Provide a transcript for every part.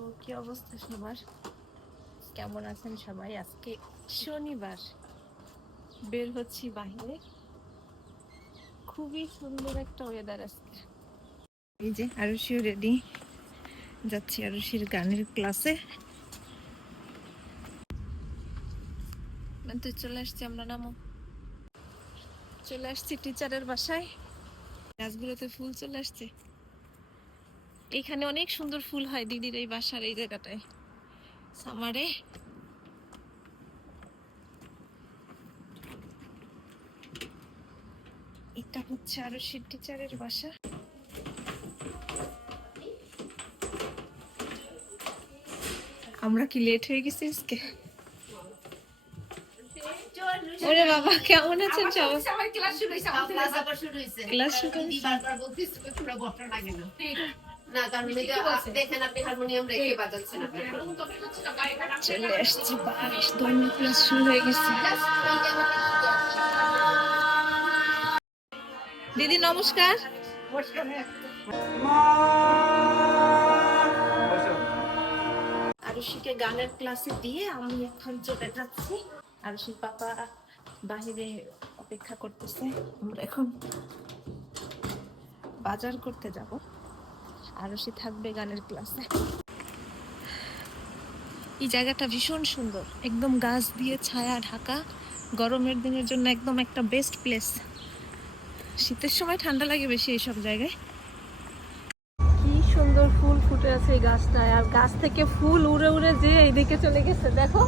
তো কি অবস্থা সবার, কেমন আছেন সবাই? আজকে শনিবার, বের হচ্ছি বাইরে। খুবই সুন্দর একটা ওয়েদার আজকে। এই যে আরুষিও রেডি, যাচ্ছি আরুষির গানের ক্লাসে। তো চলে আসছি আমরা, নামো। চলে আসছি টিচারের বাসায়। গাছগুলোতে ফুল চলে আসছে। এইখানে অনেক সুন্দর ফুল হয় দিদির এই বাসার এই জায়গাটায় সামারে। এটা হচ্ছে আরুষির টিচারের বাসা। আমরা কি লেট হয়ে গেছি আজকে? ওরে বাবা, কেমন আছেন সবাই? সবাই ক্লাস শুরু হইছে, ক্লাস আবার শুরু হইছে। ক্লাস শুরু হইছে। বারবার বলতেছি পুরো বটন লাগে না। না, কারণ এটা দেখেন আপনি হারমোনিয়াম রেখে বাজাচ্ছেন আপনি। চলে আসছি বাস, দৈনিক ক্লাস শুরু হয়ে গেছে। দিদি নমস্কার। আরুষিকে গানের ক্লাসে দিয়ে আমি এখন চলে যাচ্ছি। আরুষির পাপা বাহিরে অপেক্ষা করতেছে। আমরা এখন বাজার করতে যাব, আরুষি থাকবে গানের ক্লাসে। এই জায়গাটা ভীষণ সুন্দর, একদম গাছ দিয়ে ছায়া ঢাকা। গরমের দিনের জন্য একদম একটা বেস্ট প্লেস। শীতের সময় ঠান্ডা লাগে বেশি এইসব জায়গায়। কি সুন্দর ফুল ফুটে আছে এই গাছটায়, আর গাছ থেকে ফুল উড়ে উড়ে যে এইদিকে চলে গেছে। দেখো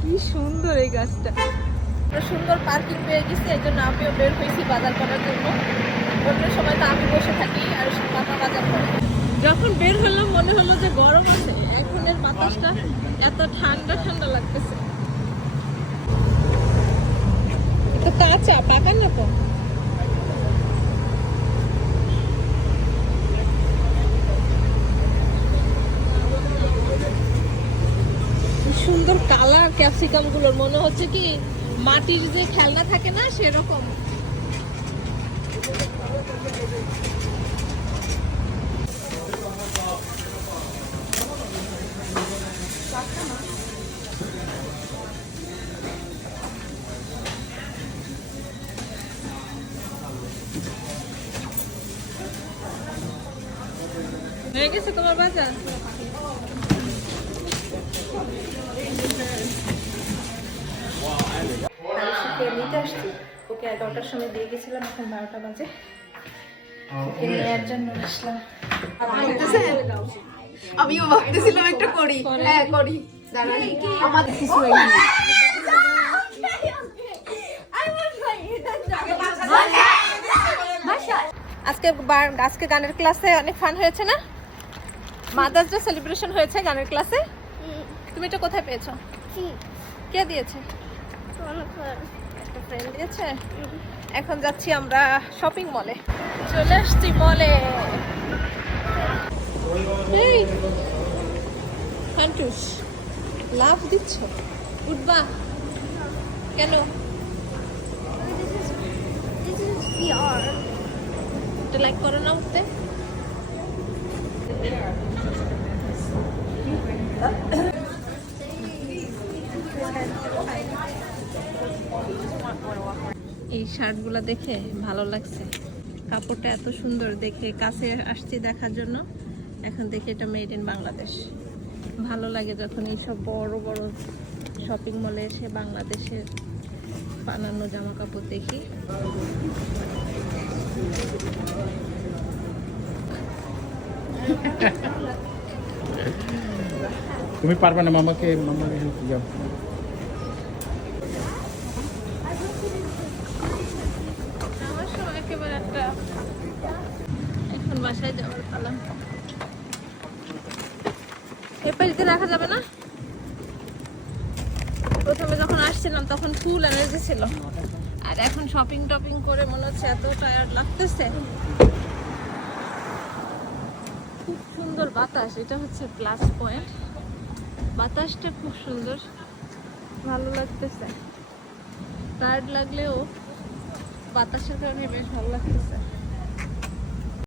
কি সুন্দর এই গাছটা। সুন্দর পার্কিং পেয়ে গেছি, এই জন্য আমিও বের হয়েছি বাজার করার জন্য। অন্য সময় তো আমি বসে থাকি আর মামা বাজার করে। যখন বের হলাম মনে হলো যে গরম আছে, এখনের বাতাসটা এত ঠান্ডা ঠান্ডা লাগতেছে। এটা কাঁচা, পাকা না তো। সুন্দর কালার ক্যাপসিকাম গুলোর, মনে হচ্ছে কি মাটির যে খেলনা থাকে না সেরকম। হয়ে গেছে তোমার বাজার? নিতে আসছি, ওকে 11টার সময় দিয়ে গেছিলাম, এখন 12টা বাজে। ওকে নেওয়ার জন্য আসলাম। আমিও ভাবতেছিলাম একটা করি। হ্যাঁ করি, দাঁড়ান আমাদের কিছু আজকে গানের ক্লাসে অনেক ফান হয়েছে না? মাদার্স ডে সেলিব্রেশন হয়েছে গানের ক্লাসে। তুমি এটা কোথায় পেয়েছো? কে দিয়েছে? একটা ফ্রেন্ড দিয়েছে। এখন যাচ্ছি আমরা শপিং মলে। চলে আসছি মলে। এই ফান্টুস লাভ দিচ্ছ, উঠবা কেন? এটা লাইক করো না উঠতে। এই শার্টগুলো দেখে ভালো লাগছে, কাপড়টা এত সুন্দর দেখে কাছে আসছি দেখার জন্য। এখন দেখি এটা মেড ইন বাংলাদেশ। ভালো লাগে যখন এইসব বড় বড় শপিং মলে এসে বাংলাদেশের বানানো জামা কাপড় দেখি। তুমি পারবে না মামাকে আমার সময় একেবারে একটা। এখন বাসায় যাওয়ার পালা। এপাশ দিয়ে রাখা যাবে না। প্রথমে যখন আসছিলাম তখন ফুল এনার্জি ছিল, আর এখন শপিং টপিং করে মনে হচ্ছে এত টায়ার্ড লাগতেছে। খুব সুন্দর বাতাস, এটা হচ্ছে প্লাস পয়েন্ট। বাতাসটা খুব সুন্দর, ভালো লাগতেছে। টায়ার্ড লাগলেও বাতাসের কারণে বেশ ভালো লাগতেছে।